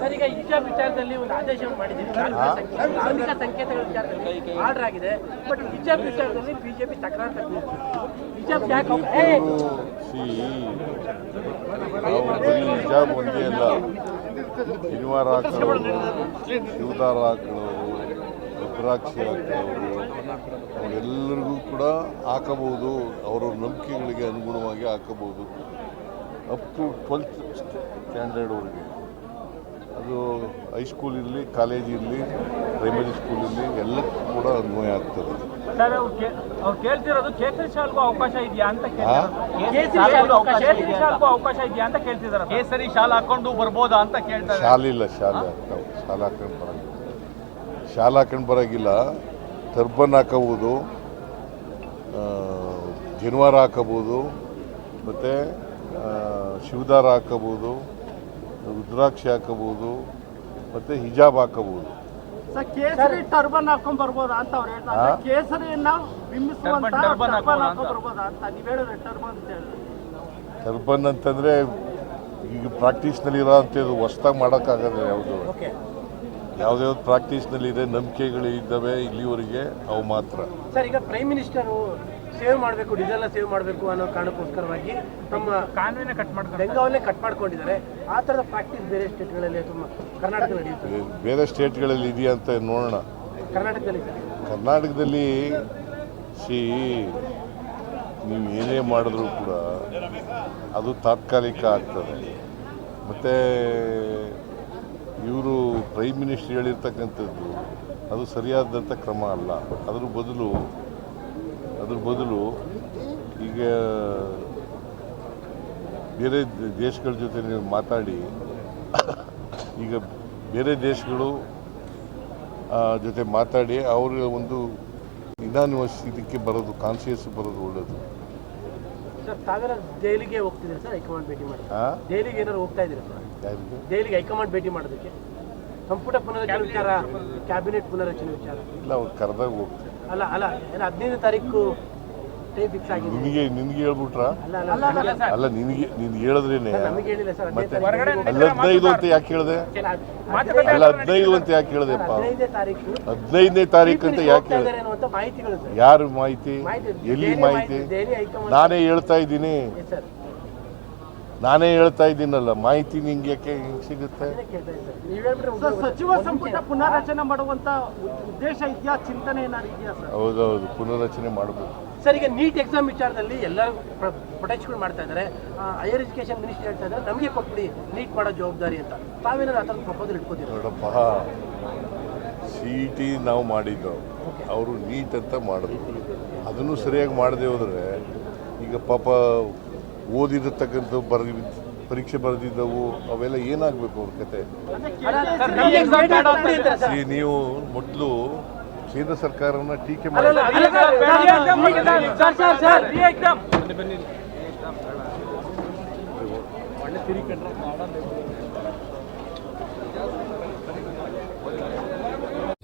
Sir, ಈಗ ಹಿಜಾಬ್ ವಿಚಾರದಲ್ಲಿ ಒಂದು ಆದೇಶವನ್ನು ಮಾಡಿದ್ದೀವಿ. ಧಾರ್ಮಿಕ ಸಂಕೇತಗಳ ವಿಚಾರದಲ್ಲಿ ಆರ್ಡರ್ ಆಗಿದೆ. ಬಟ್ ಹಿಜಾಬ್ ವಿಚಾರದಲ್ಲಿ ಬಿಜೆಪಿ ತಕರಾರು ತಗೊಂಡಿದೆ. ಹಿಜಾಬ್ ಯಾಕೆ ಹಿಜಾಬ್ ಒಂದೇ ಅಲ್ಲ, ಶನಿವಾರ ಹಾಕೊಳ್ಳೋರು, ಶಿವದಾರ ಹಾಕೊಳ್ಳೋರು, ರುದ್ರಾಕ್ಷಿ ಹಾಕೊಳ್ಳೋರು ಅವರೆಲ್ಲರಿಗೂ ಕೂಡ ಹಾಕಬಹುದು. ಅವರವ್ರ ನಂಬಿಕೆಗಳಿಗೆ ಅನುಗುಣವಾಗಿ ಹಾಕಬಹುದು. ಅಪ್ ಟು 12th ಸ್ಟ್ಯಾಂಡರ್ಡ್ವರೆಗೆ. ಅದು ಹೈಸ್ಕೂಲ್ ಇರಲಿ, ಕಾಲೇಜ್ ಇರಲಿ, ಪ್ರೈಮರಿ ಸ್ಕೂಲ್ ಇರಲಿ, ಎಲ್ಲಕ್ಕೂ ಕೂಡ ಅನ್ವಯ ಆಗ್ತದೆ. ಸರ್, ಅವ್ರು ಕೇಳ್ತಿರೋದು ಕೇಸರಿ ಶಾಲ್ಗೂ ಅವಕಾಶ ಇದೆಯಾ ಅಂತ ಕೇಳ್ತಿದ್ದಾರೆ. ಕೇಸರಿ ಶಾಲ್ ಹಾಕೊಂಡು ಬರ್ಬೋದಾ ಅಂತ ಕೇಳ್ತಾರೆ. ಶಾಲಿಲ್ಲ, ಶಾಲೆ ಹಾಕೊಂಡು ಬರೋಂಗಿಲ್ಲ. ಟರ್ಬನ್ ಹಾಕಬಹುದು, ಜನಿವಾರ ಹಾಕಬಹುದು, ಮತ್ತು ಶಿವದಾರ ಹಾಕಬಹುದು, ರುದ್ರಾಕ್ಷಿ ಹಾಕಬಹುದು, ಮತ್ತು ಹಿಜಾಬ್ ಹಾಕಬಹುದು. ಕೇಸರಿ ಟರ್ಬನ್ ಹಾಕೊಂಡ್ ಬರ್ಬೋದಾ ಅಂತ ಅವ್ರು ಹೇಳ್ತಾರೆ. ಕೇಸರಿಯನ್ನ ಬಿಂಬಿಸುವಂತ ಟರ್ಬನ್ ಹಾಕೊಂಡ್ ಬರ್ಬೋದಾ ಅಂತ ನೀವು ಹೇಳಿದ್ರೆ ಟರ್ಬನ್ ಅಂತ ಹೇಳಿದ್ರೆ. ಟರ್ಬನ್ ಅಂತಂದರೆ ಈಗ ಪ್ರಾಕ್ಟೀಸ್ನಲ್ಲಿ ಇರೋ ಅಂಥದ್ದು ಹೊಸ್ದಾಗಿ ಮಾಡೋಕ್ಕಾಗಲ್ಲ. ಯಾವುದೇ ಪ್ರಾಕ್ಟೀಸ್ನಲ್ಲಿದೆ, ನಂಬಿಕೆಗಳು ಇದ್ದಾವೆ ಇಲ್ಲಿವರೆಗೆ, ಅವು ಮಾತ್ರ. ಸರ್, ಈಗ ಪ್ರೈಮ್ ಮಿನಿಸ್ಟರು ಸೇವ್ ಮಾಡಬೇಕು, ಡೀಸೆಲ್ನ ಸೇವ್ ಮಾಡಬೇಕು ಅನ್ನೋ ಕಾರಣಕ್ಕೋಸ್ಕರವಾಗಿ ತಮ್ಮ ಕಾನೂನಿನ ಬೆಂಗಾವನ್ನೇ ಕಟ್ ಮಾಡ್ಕೊಂಡಿದ್ದಾರೆ. ಆ ಥರದ ಪ್ರಾಕ್ಟೀಸ್ ಬೇರೆ ಸ್ಟೇಟ್ಗಳಲ್ಲಿ ತುಂಬ ಕರ್ನಾಟಕ ನಡೆಯುತ್ತೆ. ಬೇರೆ ಸ್ಟೇಟ್ಗಳಲ್ಲಿ ಇದೆಯಾ ಅಂತ ನೋಡೋಣ. ಕರ್ನಾಟಕದಲ್ಲಿ ನೀವು ಏನೇ ಮಾಡಿದ್ರೂ ಕೂಡ ಅದು ತಾತ್ಕಾಲಿಕ ಆಗ್ತದೆ. ಮತ್ತು ಇವರು ಪ್ರೈಮ್ ಮಿನಿಸ್ಟರ್ ಹೇಳಿರ್ತಕ್ಕಂಥದ್ದು ಅದು ಸರಿಯಾದಂಥ ಕ್ರಮ ಅಲ್ಲ. ಅದ್ರ ಬದಲು ಈಗ ಬೇರೆ ದೇಶಗಳ ಜೊತೆ ನೀವು ಮಾತಾಡಿ, ಈಗ ಬೇರೆ ದೇಶಗಳು ಜೊತೆ ಮಾತಾಡಿ ಅವ್ರ ಒಂದು ಯುನಾನಿಮಸ್ ಇದಕ್ಕೆ ಬರೋದು, ಕಾನ್ಸಿಯಸ್ ಬರೋದು ಒಳ್ಳೆಯದು. ಸರ್, ತಾವೆಲ್ಲ ದೆಹಲಿಗೆ ಹೋಗ್ತಿದ್ದೀರಿ ಸರ್, ಹೈಕಮಾಂಡ್ ಭೇಟಿ ಮಾಡಿ? ದೆಹಲಿಗೆ ಏನಾದ್ರು ಹೋಗ್ತಾ ಇದ್ದೀರಾ ಸರ್? ದೆಹಲಿಗೆ ಹೈಕಮಾಂಡ್ ಭೇಟಿ ಮಾಡೋದಕ್ಕೆ, ಸಂಪುಟ ಪುನರಚನೆ ವಿಚಾರ, ಕ್ಯಾಬಿನೆಟ್ ಪುನರಚನೆ ವಿಚಾರ ಇಲ್ಲ, ಅವ್ರು ಕರೆದಾಗ ಹೋಗ್ತಾರೆ. ಅಲ್ಲ 15ನೇ ತಾರೀಕು ಟೈಮ್ ಫಿಕ್ಸ್ ಆಗಿದೆ. ನಿನ್ಗೆ ಹೇಳ್ಬಿಟ್ರಾ? ಅಲ್ಲ, ನಿನ್ಗೆ ಹೇಳಿದ್ರೇನೆ. ನಮಗೆ ಹೇಳಿಲ್ಲ ಸರ್. ಮತ್ತೆ 15 ಅಂತ ಯಾಕೆ ಹೇಳಿದೆ? ಅಲ್ಲ, 15 ಅಂತ ಯಾಕೆ ಹೇಳಿದೆಪ್ಪ? 15ನೇ ತಾರೀಕು ಅಂತ ಯಾಕೆ ಹೇಳಿದೆ? ಯಾರು ಮಾಹಿತಿ? ಎಲ್ಲಿ ಮಾಹಿತಿ? ನಾನೇ ಹೇಳ್ತಾ ಇದ್ದೀನಲ್ಲ, ಮಾಹಿತಿ ನಿಂಗೆ ಯಾಕೆ ಹಿಂಗೆ ಸಿಗುತ್ತೆ? ಸಚಿವ ಸಂಪುಟ ಪುನರ್ರಚನೆ ಮಾಡುವಂತ ಉದ್ದೇಶ ಇದೆಯಾ, ಚಿಂತನೆ ಏನಾದ್ರು ಇದೆಯಾ ಸರ್? ಹೌದೌದು, ಪುನರ್ರಚನೆ ಮಾಡಬೇಕು ಸರ್. ಈಗ ನೀಟ್ ಎಕ್ಸಾಮ್ ವಿಚಾರದಲ್ಲಿ ಎಲ್ಲರೂ ಪ್ರೊಟೆಸ್ಟ್ಗಳು ಮಾಡ್ತಾ ಇದ್ದಾರೆ. ಹೈಯರ್ ಎಜುಕೇಶನ್ ಮಿನಿಸ್ಟರ್ ಹೇಳ್ತಾ ಇದ್ದಾರೆ ನಮಗೆ ಕೊಟ್ಬಿಡಿ ನೀಟ್ ಮಾಡೋ ಜವಾಬ್ದಾರಿ ಅಂತ. ತಾವೇನಾದ್ರು ಆ ಥರದ ಪ್ರಪೋಸಲ್ ಇಟ್ಕೋತೀವಿ? ನೋಡಪ್ಪ, CET ನಾವು ಮಾಡಿದ್ದು, ಅವರು ನೀಟ್ ಅಂತ ಮಾಡಿದ್ರು. ಅದನ್ನು ಸರಿಯಾಗಿ ಮಾಡದೆ ಹೋದರೆ ಈಗ ಪಾಪ ಓದಿರತಕ್ಕಂಥ ಪರೀಕ್ಷೆ ಬರೆದಿದ್ದವು ಅವೆಲ್ಲ ಏನಾಗಬೇಕು ಅವ್ರ ಕತೆ? ನೀವು ಮೊದಲು ಕೇಂದ್ರ ಸರ್ಕಾರನ ಟೀಕೆ ಮಾಡಿ.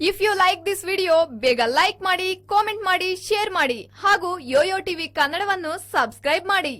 If you like this video, ಬೇಗ ಲೈಕ್ ಮಾಡಿ, ಕಾಮೆಂಟ್ ಮಾಡಿ, ಶೇರ್ ಮಾಡಿ ಹಾಗೂ ಯೋಯೋ ಟಿವಿ ಕನ್ನಡವನ್ನು ಸಬ್ಸ್ಕ್ರೈಬ್ ಮಾಡಿ.